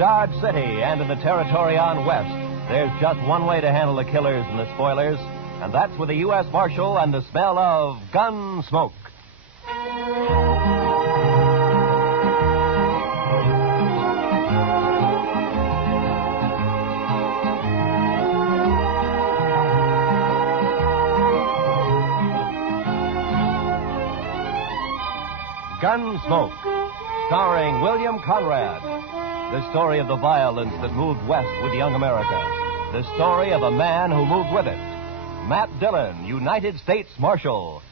Dodge City and in the territory on West, there's just one way to handle the killers and the spoilers, and that's with a U.S. Marshal and the smell of Gunsmoke. Gunsmoke, starring William Conrad. The story of the violence that moved west with young America. The story of a man who moved with it. Matt Dillon, United States Marshal.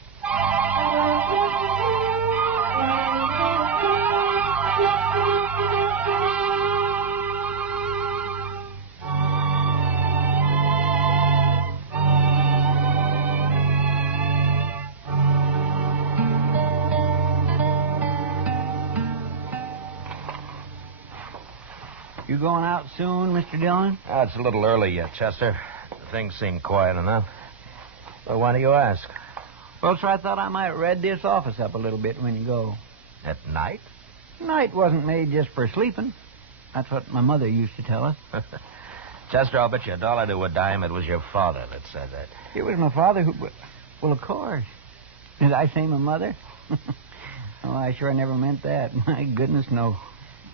You going out soon, Mr. Dillon? Oh, it's a little early yet, Chester. Things seem quiet enough. Well, why do you ask? Well, sir, I thought I might red this office up a little bit when you go. At night? Night wasn't made just for sleeping. That's what my mother used to tell us. Chester, I'll bet you $1 to a dime it was your father that said that. It was my father who... Well, of course. Did I say my mother? Oh, I sure never meant that. My goodness, no.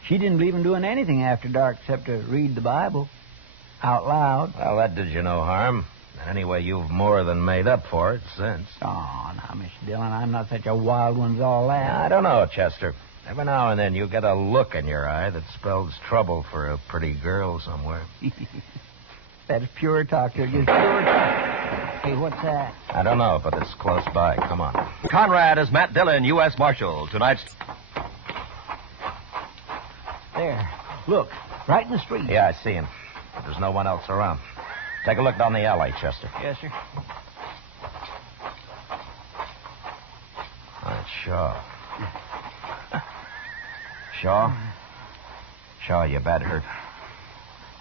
She didn't believe in doing anything after dark except to read the Bible out loud. Well, that did you no harm. Anyway, you've more than made up for it since. Oh, now, Mr. Dillon, I'm not such a wild one as all that. I don't know, Chester. Every now and then you get a look in your eye that spells trouble for a pretty girl somewhere. That's pure talk, sir. Just pure talk. Hey, what's that? I don't know, but it's close by. Come on. Conrad is Matt Dillon, U.S. Marshal. Tonight's... There. Look, right in the street. Yeah, I see him. There's no one else around. Take a look down the alley, Chester. Yes, sir. Oh, it's Shaw. Shaw? Shaw, you bad hurt.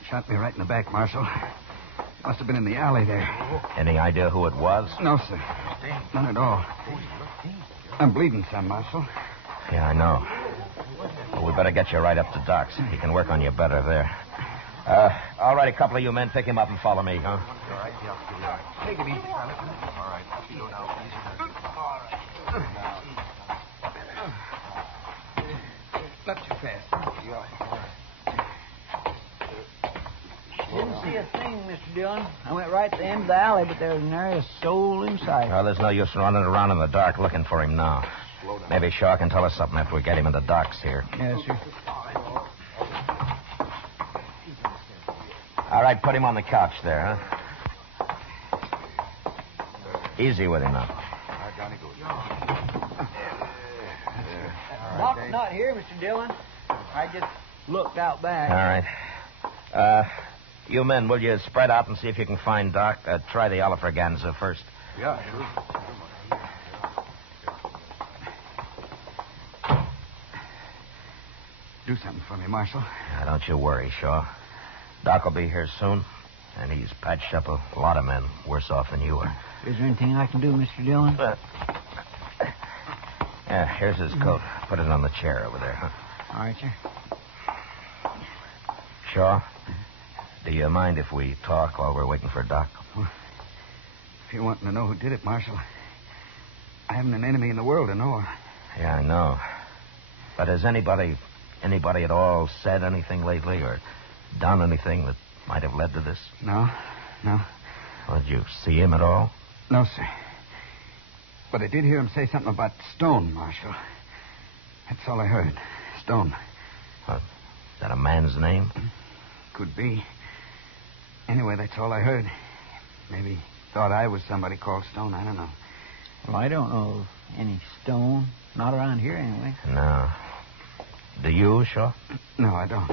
Shot me right in the back, Marshal. Must have been in the alley there. Any idea who it was? No, sir. None at all. I'm bleeding some, Marshal. Yeah, I know. Well, we better get you right up to Doc's. He can work on you better there. All right, a couple of you men, pick him up and follow me, huh? All right, yeah. Take it easy, fella. All right. Go down, easy. Not too fast. Didn't see a thing, Mr. Dillon. I went right to the end of the alley, but there was nary a soul in sight. Well, there's no use running around in the dark looking for him now. Maybe Shaw can tell us something after we get him in the docks here. Yes, sir. All right, put him on the couch there, huh? Easy with him now. Doc's not here, Mr. Dillon. I just looked out back. All right. You men, will you spread out and see if you can find Doc? Try the Olifraganza first. Yeah, sure. Do something for me, Marshal. Now, don't you worry, Shaw. Doc will be here soon, and he's patched up a lot of men worse off than you are. Is there anything I can do, Mr. Dillon? Yeah, here's his coat. Put it on the chair over there, huh? All right, sir. Shaw, do you mind if we talk while we're waiting for Doc? Well, if you're wanting to know who did it, Marshal, I haven't an enemy in the world to know her. Yeah, I know. But has anybody at all said anything lately or done anything that might have led to this? No. Well, did you see him at all? No, sir. But I did hear him say something about Stone, Marshal. That's all I heard. Stone. Is that a man's name? Could be. Anyway, that's all I heard. Maybe thought I was somebody called Stone. I don't know. Well, I don't know of any Stone. Not around here, anyway. No. Do you, Shaw? No, I don't.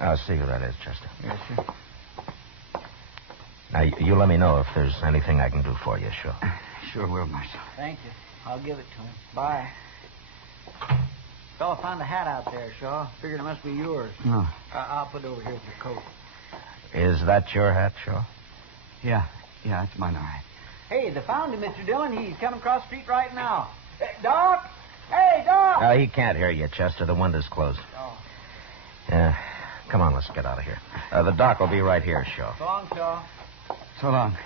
I'll see who that is, Chester. Yes, sir. Now, you let me know if there's anything I can do for you, Shaw. Sure will, Marshal. Thank you. I'll give it to him. Bye. Fella found a hat out there, Shaw. Figured it must be yours. No. I'll put it over here with your coat. Is that your hat, Shaw? Yeah, it's mine, all right. Hey, they found him, Mr. Dillon. He's coming across the street right now. Doc! Hey, Doc! He can't hear you, Chester. The window's closed. Oh. Yeah. Come on, let's get out of here. The doc will be right here, Shaw. So long, Shaw. So long.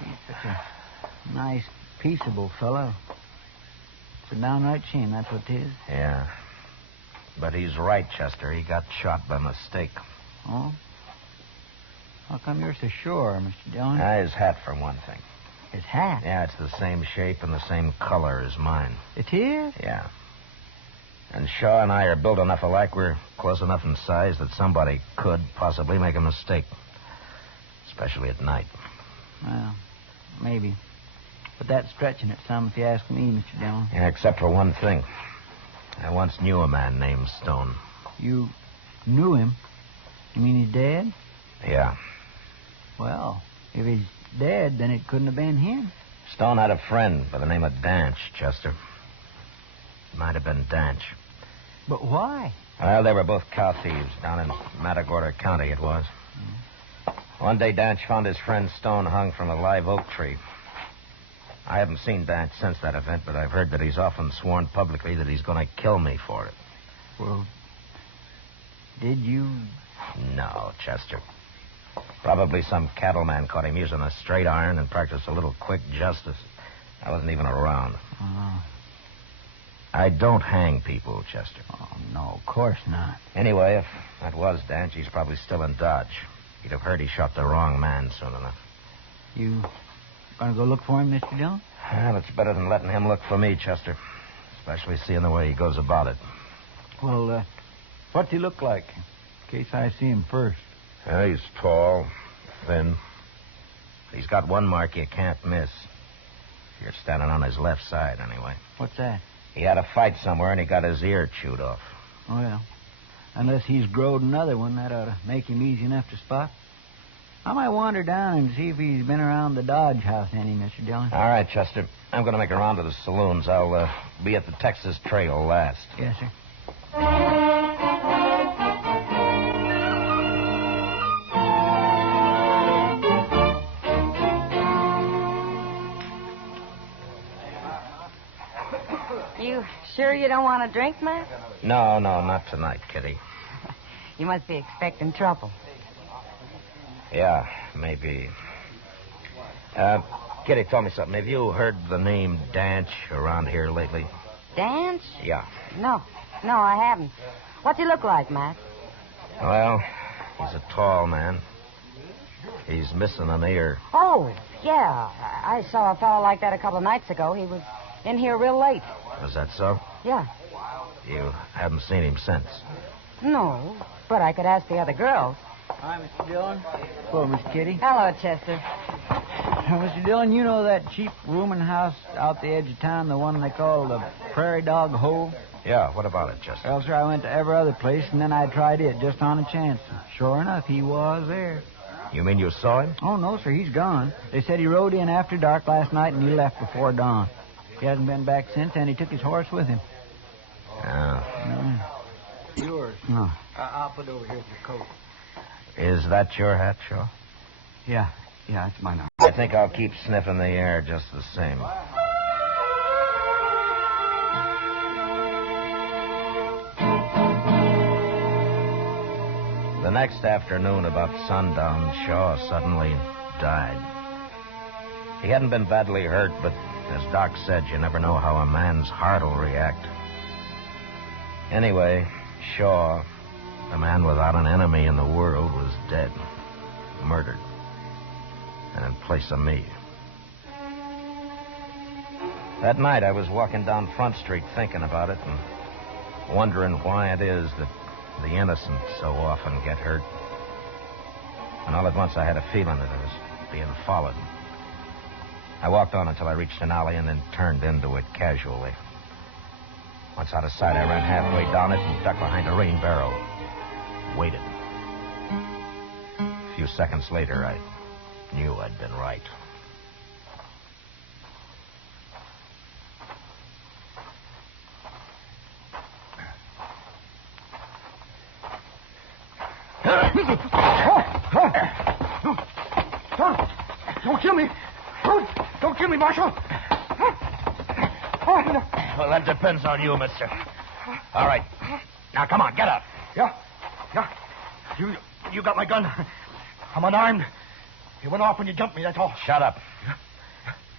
He's such a nice, peaceable fellow. It's a downright shame, that's what it is. Yeah. But he's right, Chester. He got shot by mistake. Oh? How come you're so sure, Mr. Dillon? His hat, for one thing. His hat? Yeah, it's the same shape and the same color as mine. It is? Yeah. And Shaw and I are built enough alike, we're close enough in size that somebody could possibly make a mistake. Especially at night. Well, maybe. But that's stretching it some, if you ask me, Mr. Dillon. Yeah, except for one thing. I once knew a man named Stone. You knew him? You mean he's dead? Yeah. Well, if he's dead, then it couldn't have been him. Stone had a friend by the name of Danch, Chester. Might have been Danch. But why? Well, they were both cow thieves down in Matagorda County, it was. One day, Danch found his friend Stone hung from a live oak tree. I haven't seen Danch since that event, but I've heard that he's often sworn publicly that he's going to kill me for it. Well, did you? No, Chester. Probably some cattleman caught him using a straight iron and practiced a little quick justice. I wasn't even around. Oh. I don't hang people, Chester. Oh, no, of course not. Anyway, if that was Danch, he's probably still in Dodge. He'd have heard he shot the wrong man soon enough. You going to go look for him, Mr. Dillon? Well, it's better than letting him look for me, Chester. Especially seeing the way he goes about it. Well, what's he look like? In case I see him first. He's tall, thin. He's got one mark you can't miss. You're standing on his left side, anyway. What's that? He had a fight somewhere, and he got his ear chewed off. Well, unless he's growed another one, that ought to make him easy enough to spot. I might wander down and see if he's been around the Dodge house any, Mr. Dillon. All right, Chester. I'm going to make a round to the saloons. I'll be at the Texas Trail last. Yes, sir. You sure you don't want a drink, Matt? No, not tonight, Kitty. You must be expecting trouble. Yeah, maybe. Kitty, tell me something. Have you heard the name Danch around here lately? Dance? Yeah. No, I haven't. What's he look like, Matt? Well, he's a tall man. He's missing an ear. Oh, yeah. I saw a fellow like that a couple of nights ago. He was in here real late. Was that so? Yeah. You haven't seen him since? No, but I could ask the other girls. Hi, Mr. Dillon. Hello, Miss Kitty. Hello, Chester. Mr. Dillon, you know that cheap rooming house out the edge of town, the one they call the Prairie Dog Hole? Yeah, what about it, Chester? Well, sir, I went to every other place, and then I tried it just on a chance. Sure enough, he was there. You mean you saw him? Oh, no, sir, he's gone. They said he rode in after dark last night, and he left before dawn. He hasn't been back since, and he took his horse with him. Yeah. Yours. No. I'll put it over here with your coat. Is that your hat, Shaw? Yeah, it's mine now. I think I'll keep sniffing the air just the same. The next afternoon, about sundown, Shaw suddenly died. He hadn't been badly hurt, but as Doc said, you never know how a man's heart will react. Anyway, Shaw, the man without an enemy in the world, was dead. Murdered. And in place of me. That night, I was walking down Front Street thinking about it and wondering why it is that the innocent so often get hurt. And all at once, I had a feeling that I was being followed. I walked on until I reached an alley and then turned into it casually. Once out of sight, I ran halfway down it and ducked behind a rain barrel. Waited. A few seconds later, I knew I'd been right. Don't kill me. Don't kill me, Marshal. Well, that depends on you, mister. All right. Now, come on, get up. Yeah. You got my gun. I'm unarmed. It went off when you jumped me, that's all. Shut up.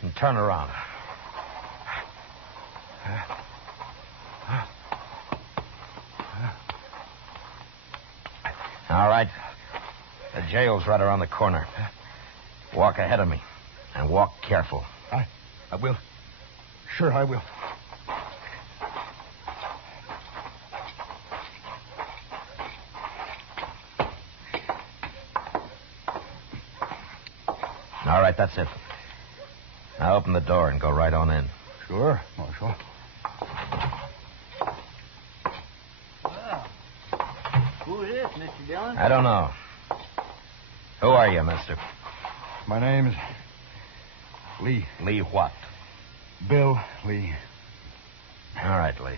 And turn around. All right. The jail's right around the corner. Walk ahead of me. And walk careful. I will. Sure, I will. All right, that's it. Now open the door and go right on in. Sure, Marshal. Well, who is this, Mr. Dillon? I don't know. Who are you, mister? My name's Lee. Lee what? Bill Lee. All right, Lee.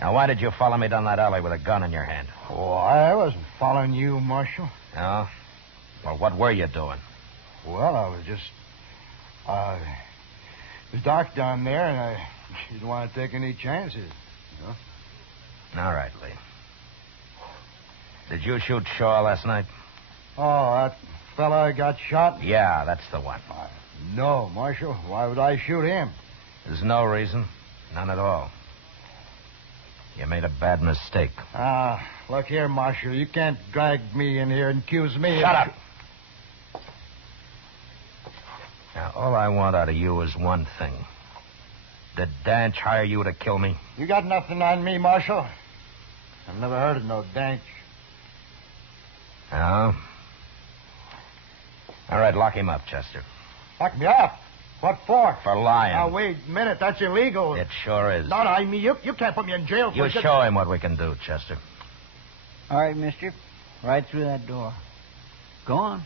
Now, why did you follow me down that alley with a gun in your hand? Oh, I wasn't following you, Marshal. No? Well, what were you doing? Well, I was just... it was dark down there, and I didn't want to take any chances, you know? All right, Lee. Did you shoot Shaw last night? Oh, that fella got shot? Yeah, that's the one. No, Marshal. Why would I shoot him? There's no reason. None at all. You made a bad mistake. Look here, Marshal. You can't drag me in here and accuse me. Shut up. Now, all I want out of you is one thing. Did Danch hire you to kill me? You got nothing on me, Marshal. I've never heard of no Danch. No? All right, lock him up, Chester. Lock me up? What for? For lying. Now, wait a minute. That's illegal. It sure is. No, I mean, you can't put me in jail for... You show him what we can do, Chester. All right, mister. Right through that door. Go on.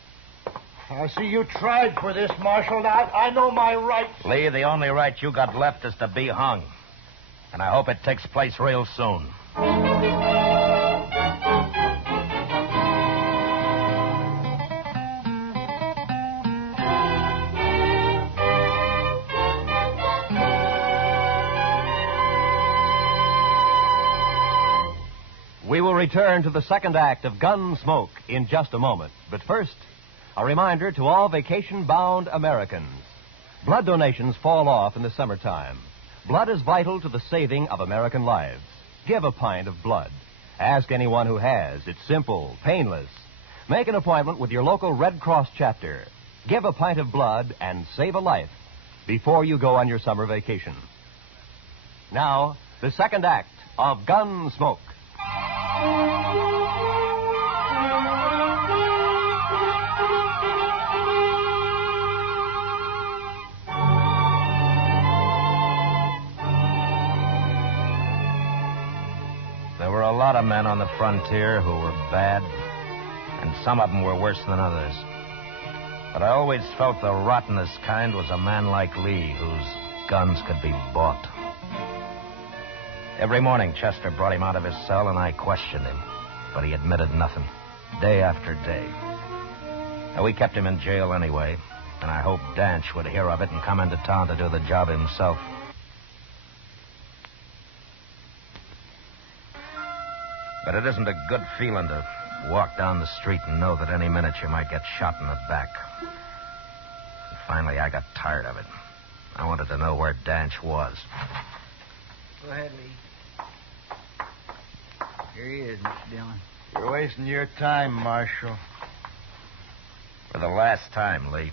I see you tried for this, Marshal. Now, I know my rights. Lee, the only right you got left is to be hung. And I hope it takes place real soon. We will return to the second act of Gunsmoke in just a moment. But first, a reminder to all vacation-bound Americans. Blood donations fall off in the summertime. Blood is vital to the saving of American lives. Give a pint of blood. Ask anyone who has. It's simple, painless. Make an appointment with your local Red Cross chapter. Give a pint of blood and save a life before you go on your summer vacation. Now, the second act of Gunsmoke. There were a lot of men on the frontier who were bad, and some of them were worse than others. But I always felt the rottenest kind was a man like Lee, whose guns could be bought. Every morning, Chester brought him out of his cell, and I questioned him. But he admitted nothing, day after day. And we kept him in jail anyway, and I hoped Danch would hear of it and come into town to do the job himself. But it isn't a good feeling to walk down the street and know that any minute you might get shot in the back. And finally, I got tired of it. I wanted to know where Danch was. Go ahead, Lee. Here he is, Mr. Dillon. You're wasting your time, Marshal. For the last time, Lee.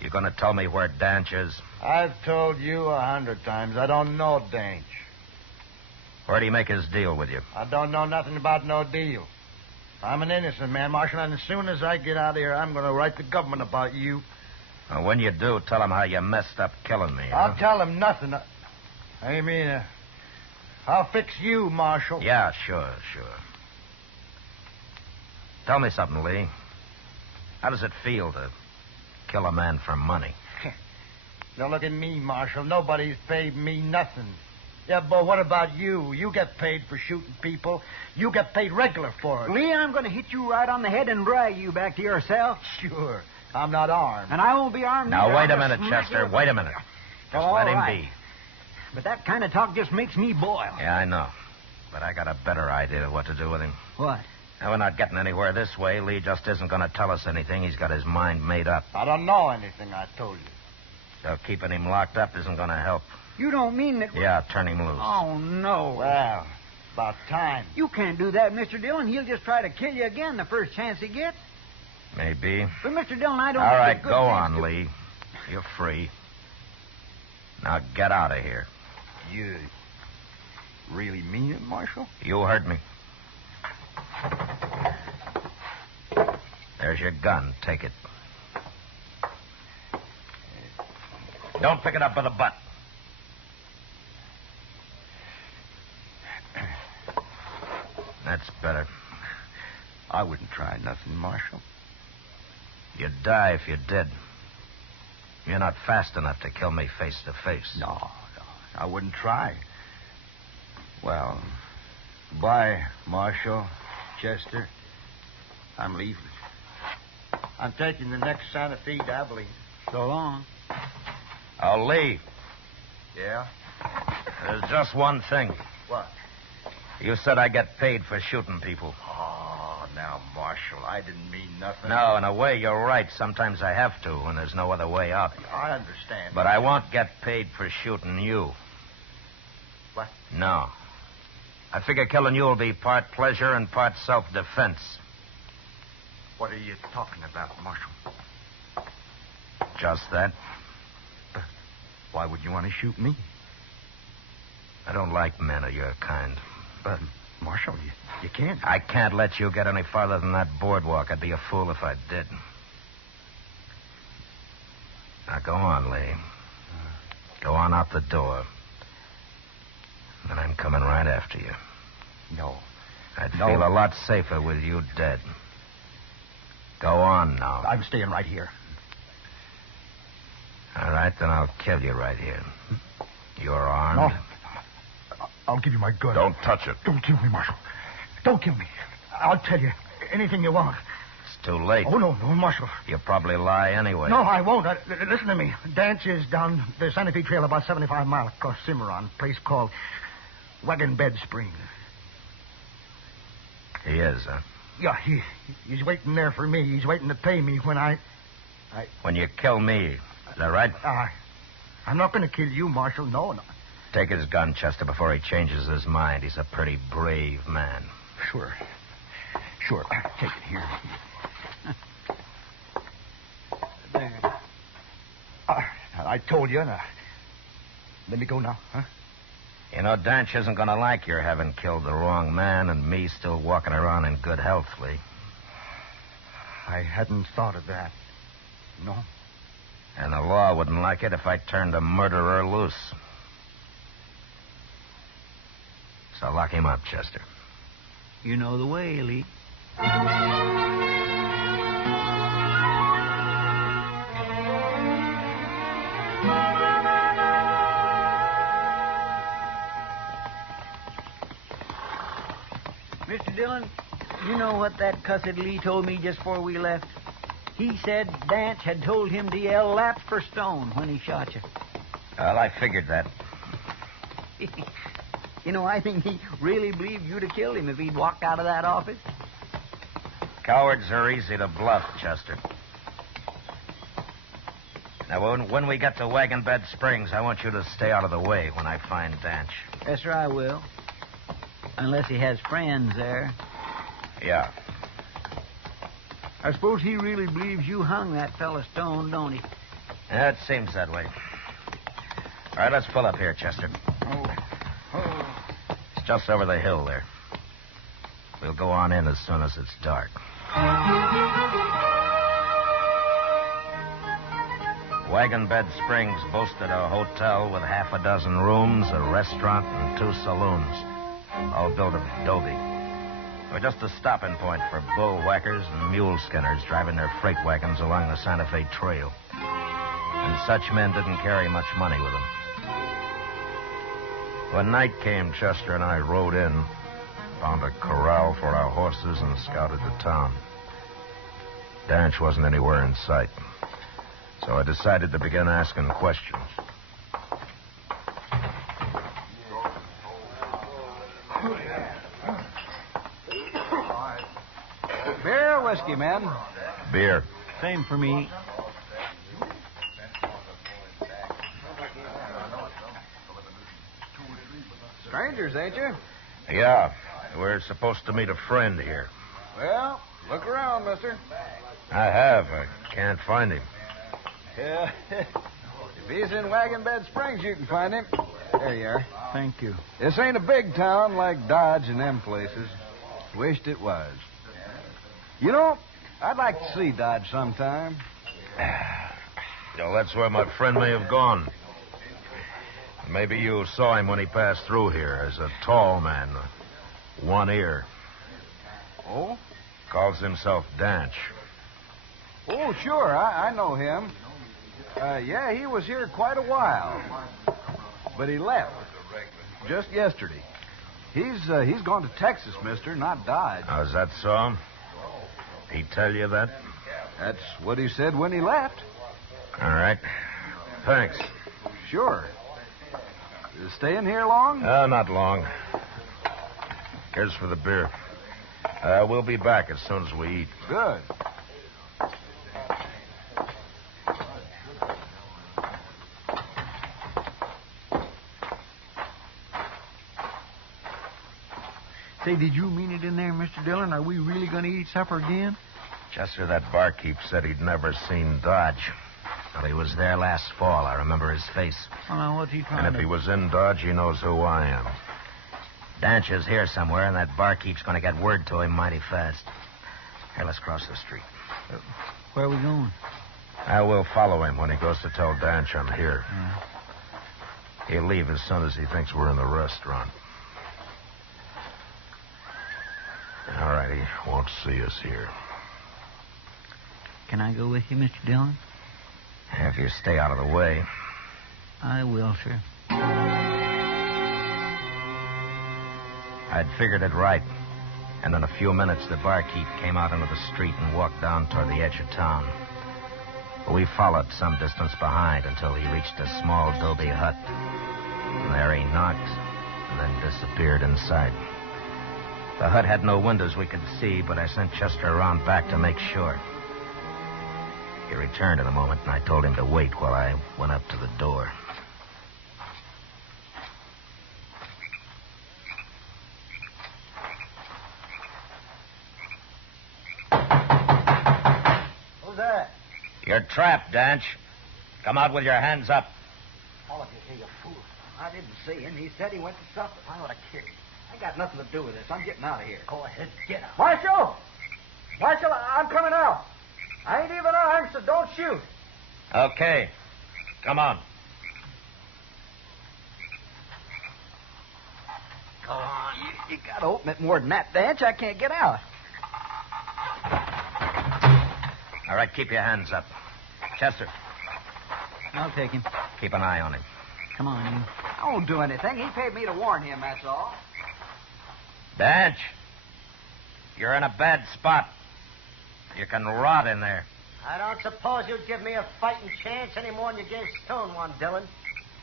You going to tell me where Danch is? I've told you 100 times. I don't know Danch. Where'd he make his deal with you? I don't know nothing about no deal. I'm an innocent man, Marshal, and as soon as I get out of here, I'm going to write the government about you. Well, when you do, tell him how you messed up killing me. I'll tell him nothing. I mean, I'll fix you, Marshal. Yeah, sure. Tell me something, Lee. How does it feel to kill a man for money? Don't look at me, Marshal. Nobody's paid me nothing. Yeah, but what about you? You get paid for shooting people. You get paid regular for it. Lee, I'm going to hit you right on the head and drag you back to your cell. Sure. I'm not armed. And I won't be armed Now, either. wait a I'm minute, gonna smack Chester. you. Wait a minute. Just All let him right. be. But that kind of talk just makes me boil. Yeah, I know. But I got a better idea of what to do with him. What? Now, we're not getting anywhere this way. Lee just isn't going to tell us anything. He's got his mind made up. I don't know anything, I told you. So keeping him locked up isn't going to help. You don't mean that... Yeah, turn him loose. Oh, no. Well, about time. You can't do that, Mr. Dillon. He'll just try to kill you again the first chance he gets. Maybe. But, Mr. Dillon, I don't... All think right, a good go thing's on, Lee. You're free. Now get out of here. You really mean it, Marshal? You heard me. There's your gun. Take it. Don't pick it up by the butt. That's better. I wouldn't try nothing, Marshal. You'd die if you did. You're not fast enough to kill me face to face. No, I wouldn't try. Well, goodbye, Marshal, Chester. I'm leaving. I'm taking the next Santa Fe to Abilene. So long. Oh, Lee, Yeah? there's just one thing. What? You said I get paid for shooting people. Oh, now, Marshal, I didn't mean nothing. No, in a way, you're right. Sometimes I have to, when there's no other way out. I understand. But I won't get paid for shooting you. What? No. I figure killing you will be part pleasure and part self-defense. What are you talking about, Marshal? Just that. Why would you want to shoot me? I don't like men of your kind. But, Marshal, you can't. I can't let you get any farther than that boardwalk. I'd be a fool if I did. Now, go on, Lee. Go on out the door. And I'm coming right after you. No. I'd No. feel a lot safer with you dead. Go on now. I'm staying right here. All right, then I'll kill you right here. You're armed. No. I'll give you my gun. Don't touch it. Don't kill me, Marshal. Don't kill me. I'll tell you anything you want. It's too late. Oh, no, Marshal. You'll probably lie anyway. No, I won't. Listen to me. Dance is down the Santa Fe Trail about 75 miles across Cimarron, a place called Wagon Bed Springs. He is, huh? Yeah, he's waiting there for me. He's waiting to pay me when When you kill me. Is that right? I'm not going to kill you, Marshal. No. Take his gun, Chester, before he changes his mind. He's a pretty brave man. Sure. Take it here. There. I told you. Now, let me go now, huh? You know, Danch isn't going to like your having killed the wrong man and me still walking around in good health, Lee. I hadn't thought of that. No. And the law wouldn't like it if I turned a murderer loose. So lock him up, Chester. You know the way, Lee. Mr. Dillon, you know what that cussed Lee told me just before we left? He said Dance had told him to yell laps for stone when he shot you. Well, I figured that. You know, I think he really believed you'd have killed him if he'd walked out of that office. Cowards are easy to bluff, Chester. Now, when we get to Wagon Bed Springs, I want you to stay out of the way when I find Danch. Yes, sir, I will. Unless he has friends there. Yeah. I suppose he really believes you hung that fella Stone, don't he? Yeah, it seems that way. All right, let's pull up here, Chester. It's just over the hill there. We'll go on in as soon as it's dark. Wagon Bed Springs boasted a hotel with half a dozen rooms, a restaurant, and 2 saloons, all built of adobe. They were just a stopping point for bull whackers and mule skinners driving their freight wagons along the Santa Fe Trail. And such men didn't carry much money with them. When night came, Chester and I rode in, found a corral for our horses, and scouted the town. Danch wasn't anywhere in sight, so I decided to begin asking questions. Beer or whiskey, men? Beer. Same for me. Strangers, ain't you? Yeah, we're supposed to meet a friend here. Well, look around, mister. I have. I can't find him. Yeah. If he's in Wagon Bed Springs, you can find him. There you are. Thank you. This ain't a big town like Dodge and them places. Wished it was. You know, I'd like to see Dodge sometime. Well, that's where my friend may have gone. Maybe you saw him when he passed through here as a tall man, one ear. Oh? Calls himself Danch. Oh, sure. I know him. Yeah, he was here quite a while. But he left. Just yesterday. He's gone to Texas, mister, not Dodge. Oh, is that so? He tell you that? That's what he said when he left. All right. Thanks. Sure. Staying here long? Not long. Here's for the beer. We'll be back as soon as we eat. Good. Say, did you mean it in there, Mr. Dillon? Are we really going to eat supper again? Chester, that barkeep said he'd never seen Dodge. Well, he was there last fall. I remember his face. Well, now, what's he trying And if he was in Dodge, he knows who I am. Danch is here somewhere, and that barkeep's going to get word to him mighty fast. Here, let's cross the street. Where are we going? I will follow him when he goes to tell Danch I'm here. He'll leave as soon as he thinks we're in the restaurant. All right, he won't see us here. Can I go with you, Mr. Dillon? If you stay out of the way. I will, sir. I'd figured it right. And in a few minutes, the barkeep came out into the street and walked down toward the edge of town. We followed some distance behind until he reached a small adobe hut. And there he knocked and then disappeared inside. The hut had no windows we could see, but I sent Chester around back to make sure. He returned in a moment, and I told him to wait while I went up to the door. Who's that? You're trapped, Danch. Come out with your hands up. Oh, look here, you fool. I didn't see him. He said he went to supper. I ought to kill him. I got nothing to do with this. I'm getting out of here. Go ahead, get out. Marshal! Marshal, I'm coming out. I ain't even armed, so don't shoot. Okay. Come on. Go on. You got to open it more than that, Danch. I can't get out. All right, keep your hands up. Chester, I'll take him. keep an eye on him. Come on, you. I won't do anything. He paid me to warn him, that's all. Danch, you're in a bad spot. You can rot in there. I don't suppose you'd give me a fighting chance any more than you gave Stone one, Dillon.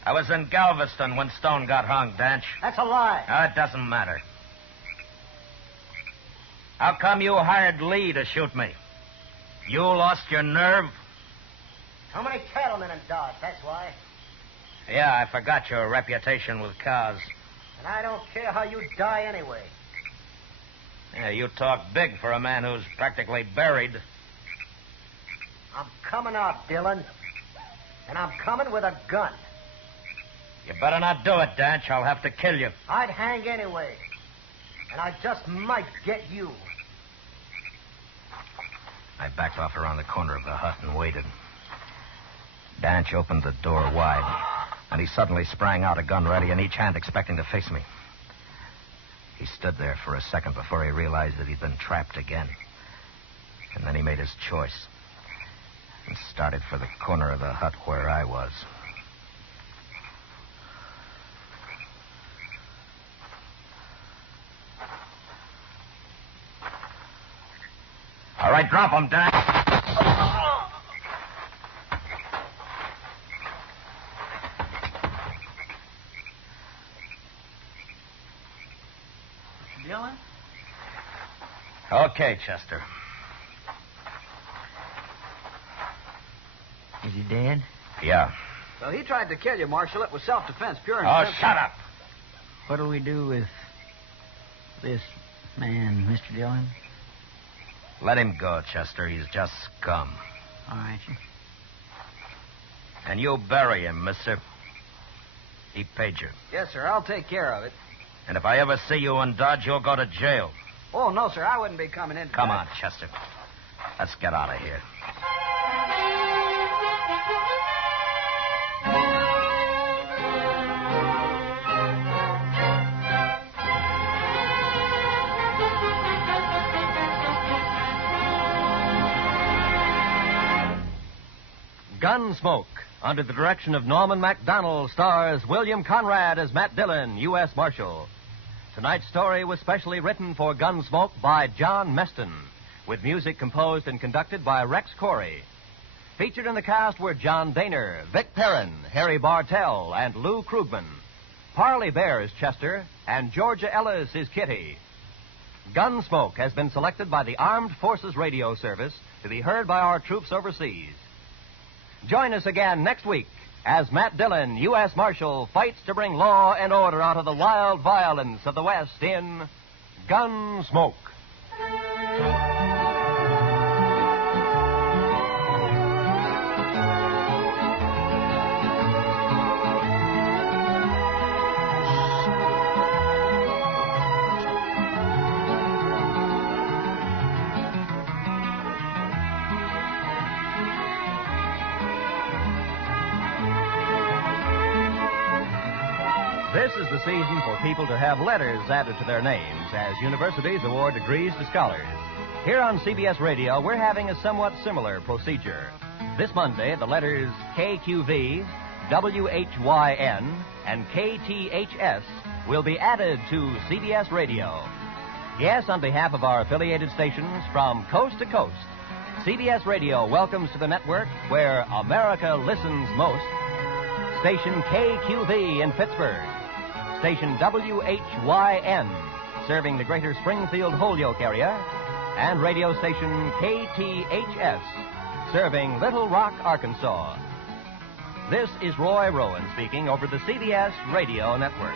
I was in Galveston when Stone got hung, Danch. That's a lie. It doesn't matter. How come you hired Lee to shoot me? You lost your nerve? Too many cattlemen in Dodge, that's why. Yeah, I forgot your reputation with cows. And I don't care how you die anyway. Yeah, you talk big for a man who's practically buried. I'm coming out, Dillon. And I'm coming with a gun. You better not do it, Danch. I'll have to kill you. I'd hang anyway. And I just might get you. I backed off around the corner of the hut and waited. Danch opened the door wide, and he suddenly sprang out, a gun ready in each hand, expecting to face me. He stood there for a second before he realized that he'd been trapped again. And then he made his choice and started for the corner of the hut where I was. right, drop him, Dan. Dillon? Okay, Chester. Is he dead? Yeah. Well, he tried to kill you, Marshal. It was self-defense, pure and Oh, simple. shut up. What'll we do with this man, Mr. Dillon? Let him go, Chester. He's just scum. All right, sir. And you bury him, mister. He paid you. Yes, sir. I'll take care of it. And if I ever see you in Dodge, you'll go to jail. Oh, no, sir. I wouldn't be coming in. Come on, Chester. Let's get out of here. Gunsmoke, under the direction of Norman Macdonnell, stars William Conrad as Matt Dillon, U.S. Marshal. Tonight's story was specially written for Gunsmoke by John Meston, with music composed and conducted by Rex Corey. Featured in the cast were John Dehner, Vic Perrin, Harry Bartell, and Lou Krugman. Parley Baer is Chester, and Georgia Ellis is Kitty. Gunsmoke has been selected by the Armed Forces Radio Service to be heard by our troops overseas. Join us again next week as Matt Dillon, U.S. Marshal, fights to bring law and order out of the wild violence of the West in Gunsmoke. This is the season for people to have letters added to their names as universities award degrees to scholars. Here on CBS Radio, we're having a somewhat similar procedure. This Monday, the letters KQV, WHYN, and KTHS will be added to CBS Radio. Yes, on behalf of our affiliated stations from coast to coast, CBS Radio welcomes to the network where America listens most, station KQV in Pittsburgh, station WHYN, serving the greater Springfield Holyoke area, and radio station KTHS, serving Little Rock, Arkansas. This is Roy Rowan speaking over the CBS Radio Network.